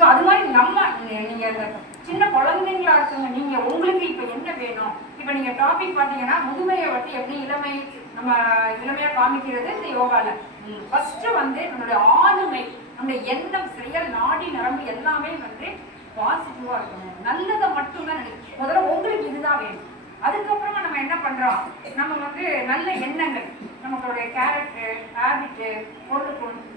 So அது மாதிரி நீங்க சின்ன குழந்தைங்களா இருக்குங்க, நீங்க உங்களுக்கு இப்ப என்ன வேணும்? இப்ப நீங்க டாபிக் பாத்தீங்கன்னா முதுமையை பத்தி எப்படி நம்ம இளமையா காமிக்கிறது இந்த யோகால. ஃபர்ஸ்ட் வந்து நம்மளுடைய ஆளுமை, நம்மளுடைய எண்ணம், செயல், நாடி நரம்பு எல்லாமே வந்து பாசிட்டிவா இருக்கணும். நல்லதை மட்டும்தான் நினைக்கும். முதல்ல உங்களுக்கு இதுதான் வேணும். அதுக்கப்புறமா நம்ம என்ன பண்றோம், நம்ம வந்து நல்ல எண்ணங்கள், நம்மளுடைய கேரக்டர், ஹேபிட்டு, பொருளுக்கு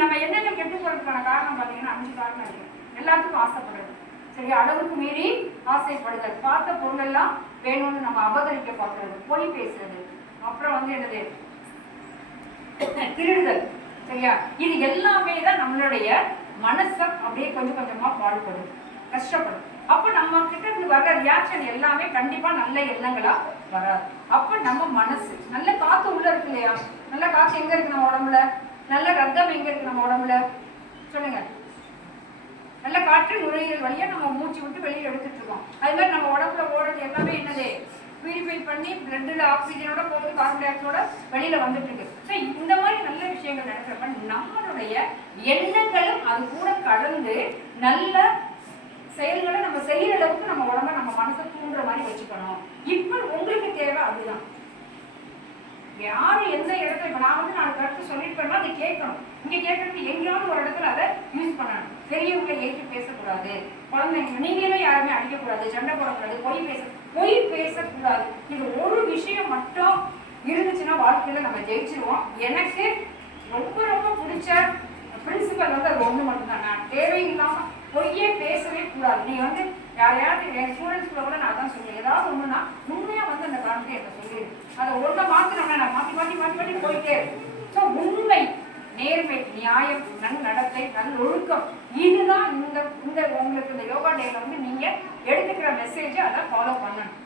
நம்ம எண்ணங்கள் கெட்டு போறதுக்கான காரணம் பார்த்தீங்கன்னா 5 காரணம் இருக்கு. எல்லாத்துக்கும் ஆசைப்படுறது, சரி, அளவுக்கு மீறி ஆசைப்படுதல், பார்த்த பொருள் எல்லாம் வேணும்னு நம்ம அபகரிக்க பார்க்கறது, பொய் பேசுறது, அப்புறம் வந்து என்னது திருடுதல், சரியா? இது எல்லாமே தான் நம்மளுடைய மனசை அப்படியே கொஞ்சம் கொஞ்சமா பாடுபடும், கஷ்டப்படும். அப்ப நம்ம கிட்ட இருந்து வர்ற ரியாக்ஷன் எல்லாமே கண்டிப்பா நல்ல எண்ணங்களா வராது. அப்ப நம்ம மனசு நல்ல காத்து உள்ள இருக்கு இல்லையா? நல்ல காத்து எங்க இருக்கு நம்ம உடம்புல? நல்ல ரத்தம் எங்க இருக்கு நம்ம உடம்புல? சொல்லுங்க. நல்ல காற்று நுரையீரல் வழியா நம்ம மூச்சு விட்டு வெளியில எடுத்துட்டு இருக்கோம். அது மாதிரி நம்ம உடம்புல ஓடுறது எல்லாமே என்னது, பியூரிஃபை பண்ணி பிளட்ல ஆக்சிஜனோட போகுது, கார்பன் டை ஆக்சைடோட வெளியில வந்துட்டு இருக்கு. ஸோ இந்த மாதிரி நல்ல விஷயங்கள் நடக்கிறப்ப நம்மளுடைய எண்ணங்களும் அது கூட கலந்து நல்ல செயல்களை நம்ம செய்யற அளவுக்கு நம்ம உடம்ப நம்ம மனசை தூண்டுற மாதிரி வச்சுக்கணும். இப்ப உங்களுக்கு தேவை அதுதான். யாரு எந்த இடத்துல இப்ப நான் வந்து 4 கருத்து சொல்லிட்டு அதை கேட்கணும். இங்க கேட்கறது எங்கேயாவது ஒரு இடத்துல அதை யூஸ் பண்ணணும். பெரியவங்களை ஏற்றி பேசக்கூடாது, குழந்தைங்க நீங்களே யாருமே அடிக்கக்கூடாது, சண்டை போடக்கூடாது, பொய் பேசக்கூடாது. இது ஒரு விஷயம் மட்டும் இருந்துச்சுன்னா வாழ்க்கையில நம்ம ஜெயிச்சிருவோம். எனக்கு ரொம்ப ரொம்ப பிடிச்ச பிரின்சிபல் வந்து அது ஒண்ணு மட்டும்தான். நான் தேவையில்லாம பொய்யே பேசவே கூடாது. நீ வந்து யாரையாவது என் ஸ்டூடெண்ட்ஸ்குள்ள கூட நான் தான் சொல்லுவேன், ஏதாவது ஒண்ணுன்னா உண்மையா வந்து அந்த காரணத்தை என்ன சொல்லிடு, அதை ஒன்றை மாத்தினோம்னா நான் மாத்தி போயிட்டே இருக்கும். ஸோ உண்மை, நேர்மை, நியாயம், நடத்தை, ஒழுக்கம், இதுதான் இந்த உங்களுக்கு இந்த யோகா டேல வந்து நீங்க எடுத்துக்கிற மெசேஜ், அதை ஃபாலோ பண்ணணும்.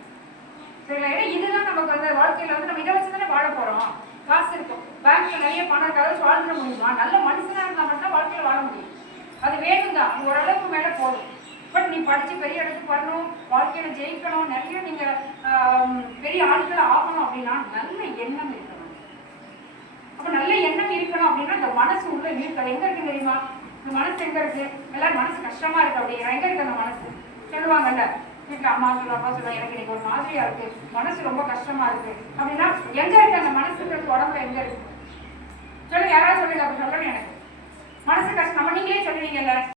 சரிங்களா? ஏன்னா இதுதான் நமக்கு வந்து வாழ்க்கையில வந்து நம்ம இதை வச்சுதானே வாழ போறோம். காசு இருக்கும், பேங்க்ல நிறைய பணம் இருக்காது, வாழ்ந்துட முடியுமா? நல்ல மனுஷனா இருந்தா மட்டும் வாழ்க்கையில வாழ முடியும். அது வேணும் தான், அது ஓரளவுக்கு மேல போதும். பட் நீ படிச்சு பெரிய இடத்துக்கு வரணும், வாழ்க்கையில ஜெயிக்கணும், நிறைய நீங்க பெரிய ஆட்களை ஆகணும் அப்படின்னா நல்ல எண்ணம் இருக்கணும். அப்ப நல்ல எண்ணம் இருக்கணும் அப்படின்னா இந்த மனசு உள்ள இருக்கணும். எங்க இருக்கு தெரியுமா? இந்த மனசு எங்க இருக்கு? எல்லாரும் மனசு கஷ்டமா இருக்கு அப்படிங்கிற எங்க இருக்கு அந்த மனசு? சொல்லுவாங்கல்ல, வீட்டுல அம்மா சொல்லுவா, அப்பா சொல்லுவா, எனக்கு இன்னைக்கு ஒரு மாதிரியா இருக்கு, மனசு ரொம்ப கஷ்டமா இருக்கு அப்படின்னா எங்க இருக்கு அந்த மனசுன்றது? உடம்புல எங்க இருக்கு? சொல்லுங்க, யாராவது சொல்லுங்க. அப்படி சொல்லணும். எனக்கு மனசு கஷ்டம், நம்ம நீங்களே சொல்லுவீங்கல்ல.